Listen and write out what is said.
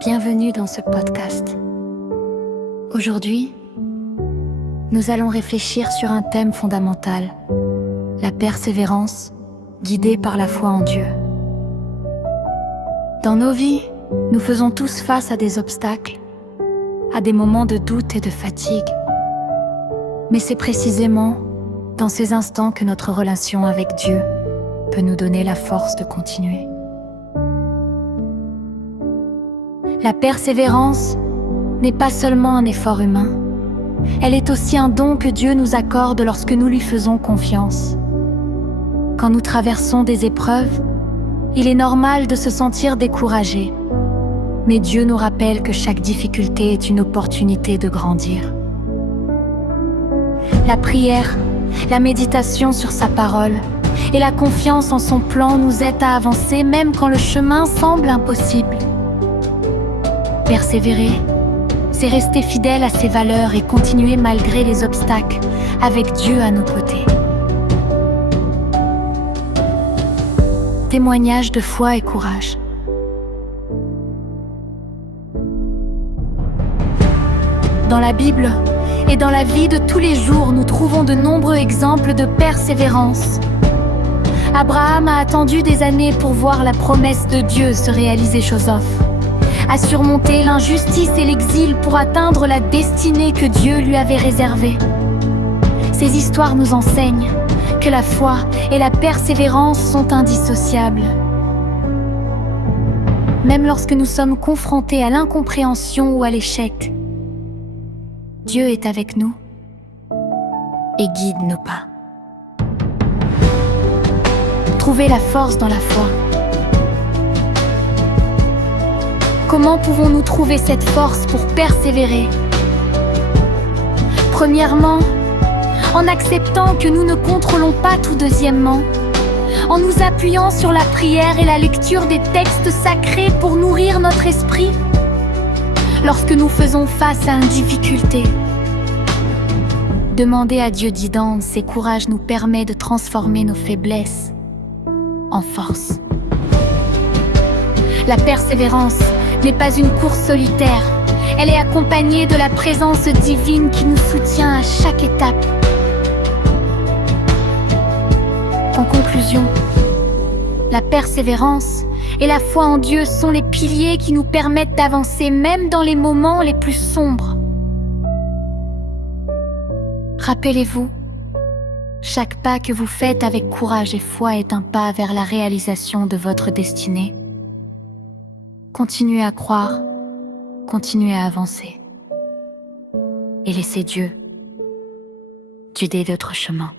Bienvenue dans ce podcast. Aujourd'hui, nous allons réfléchir sur un thème fondamental, la persévérance, guidée par la foi en Dieu. Dans nos vies, nous faisons tous face à des obstacles, à des moments de doute et de fatigue. Mais c'est précisément dans ces instants que notre relation avec Dieu peut nous donner la force de continuer. La persévérance n'est pas seulement un effort humain, elle est aussi un don que Dieu nous accorde lorsque nous lui faisons confiance. Quand nous traversons des épreuves, il est normal de se sentir découragé, mais Dieu nous rappelle que chaque difficulté est une opportunité de grandir. La prière, la méditation sur sa parole et la confiance en son plan nous aident à avancer même quand le chemin semble impossible. Persévérer, c'est rester fidèle à ses valeurs et continuer malgré les obstacles, avec Dieu à nos côtés. Témoignage de foi et courage. Dans la Bible et dans la vie de tous les jours, nous trouvons de nombreux exemples de persévérance. Abraham a attendu des années pour voir la promesse de Dieu se réaliser chose offre, a surmonté l'injustice et l'exil pour atteindre la destinée que Dieu lui avait réservée. Ces histoires nous enseignent que la foi et la persévérance sont indissociables. Même lorsque nous sommes confrontés à l'incompréhension ou à l'échec, Dieu est avec nous et guide nos pas. Trouvez la force dans la foi. Comment pouvons-nous trouver cette force pour persévérer? Premièrement, en acceptant que nous ne contrôlons pas tout. Deuxièmement, en nous appuyant sur la prière et la lecture des textes sacrés pour nourrir notre esprit. Lorsque nous faisons face à une difficulté, demander à Dieu d'aide et courage nous permet de transformer nos faiblesses en force. La persévérance n'est pas une course solitaire, elle est accompagnée de la présence divine qui nous soutient à chaque étape. En conclusion, la persévérance et la foi en Dieu sont les piliers qui nous permettent d'avancer même dans les moments les plus sombres. Rappelez-vous, chaque pas que vous faites avec courage et foi est un pas vers la réalisation de votre destinée. Continuez à croire, continuez à avancer et laissez Dieu guider votre chemin.